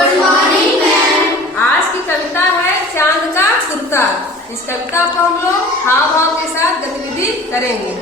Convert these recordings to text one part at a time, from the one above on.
Good morning ma'am. आज की कविता है चांद का कुर्ता। इस कविता को हम लोग हाव भाव के साथ गतिविधि करेंगे।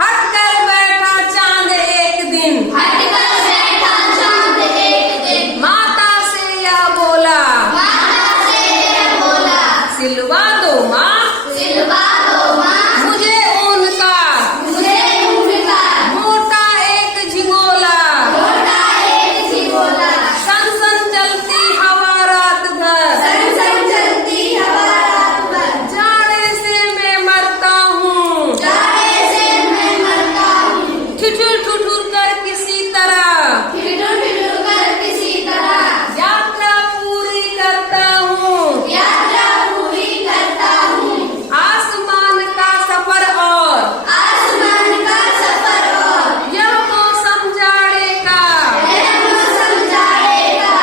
हट कर बैठा चांद एक दिन, हट कर बैठा चांद एक दिन, माता से यह बोला, माता से यह बोला, सिलवा दो माँ, सिलवा दो माँ, मुझे ऊन का, मुझे ऊन का, मोटा एक झिंगोला, मोटा एक झिंगोला, सन सन चलती हवा रात भर, सन सन चलती हवा रात भर, जाड़े से मैं मरता हूँ, जाड़े से मैं मरता हूँ, ठिठुर ठुठुर कर किसी तरह, ठिठुर ठिठुर कर किसी तरह, यात्रा पूरी करता हूँ, यात्रा पूरी करता हूँ, आसमान का सफर और आसमान का सफर और यह मौसम जाड़े का, यह मौसम जाड़ेगा,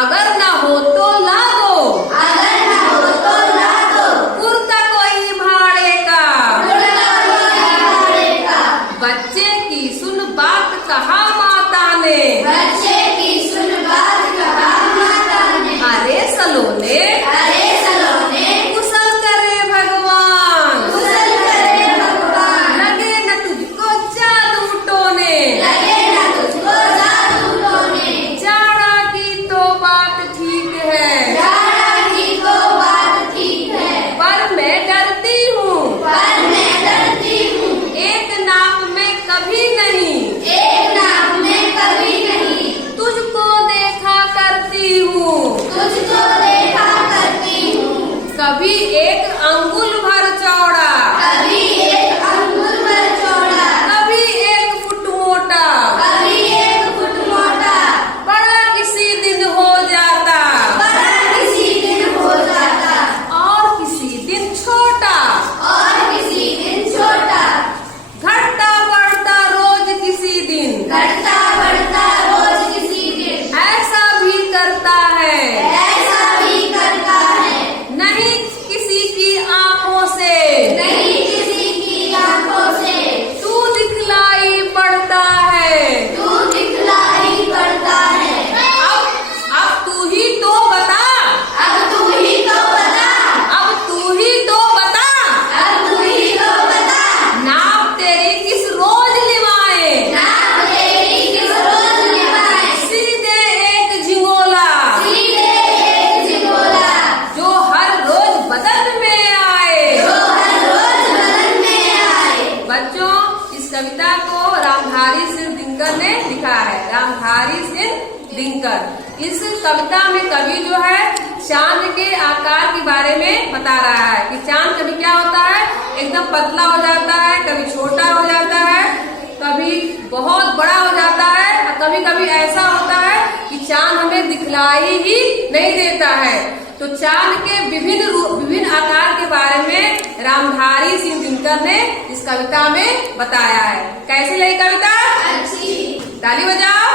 अगर न हो तो ला दो, अगर न हो तो ला दो, कुर्ता कोई भाड़े का, कुर्ता कोई भाड़ेगा, बच्चे की सुन बात कहा माता ने, बच्चे की सुन बात कहा माता ने, अरे सलोने अरे सलोने, कुशल करे भगवान, कुशल करे भगवान, लगे न तुझको जादू टोने, लगे न तुझको जादू टोने, जाड़ा की तो बात ठीक है, जाड़ा की तो बात ठीक है, पर मैं डरती हूँ, पर मैं डरती हूँ, एक नाप में कभी नहीं, एक नाप में कभी नहीं, तुझको देखा करती हूँ, तुझको देखा करती हूँ, कभी एक अंगुल भर चौड़ा, कभी एक अंगुल भर चौड़ा, कभी एक फुट मोटा, कभी एक फुट मोटा, बड़ा किसी दिन हो जाता, बड़ा किसी दिन हो जाता, और किसी दिन छोटा, और किसी दिन छोटा, घटता बढ़ता रोज किसी दिन, घटता बढ़ता रोज किसी दिन, ऐसा भी करता है, ऐसा भी करता है, नहीं किसी की आंखों से, नहीं किसी की आंखों से, तू दिखलाई पड़ता है, तू दिखलाई पड़ता है, अब तू ही तो बता, अब तू ही तो बता, अब तू ही तो बता, अब तू ही तो बता, नाप तेरी किस रोज लिवाए, नाम तेरी किस रोज निभाए, सीधे एक झिंगोला, सीधे एक झिंगोला, जो हर रोज बदन में आए। जो हर रोज बदन में आए। बच्चों, इस कविता को रामधारी सिंह दिनकर ने लिखा है, रामधारी सिंह दिनकर। इस कविता में कवि जो है चांद के आकार के बारे में बता रहा है कि चांद कभी क्या होता है, एकदम पतला हो जाता है, कभी छोटा हो जाता है, कभी बहुत बड़ा हो जाता है, और कभी कभी ऐसा होता है कि चांद हमें दिखलाई ही नहीं देता है। तो चांद के विभिन्न आकार के बारे में रामधारी सिंह दिनकर ने इस कविता में बताया है। कैसी लगी कविता? अच्छी। ताली बजाओ।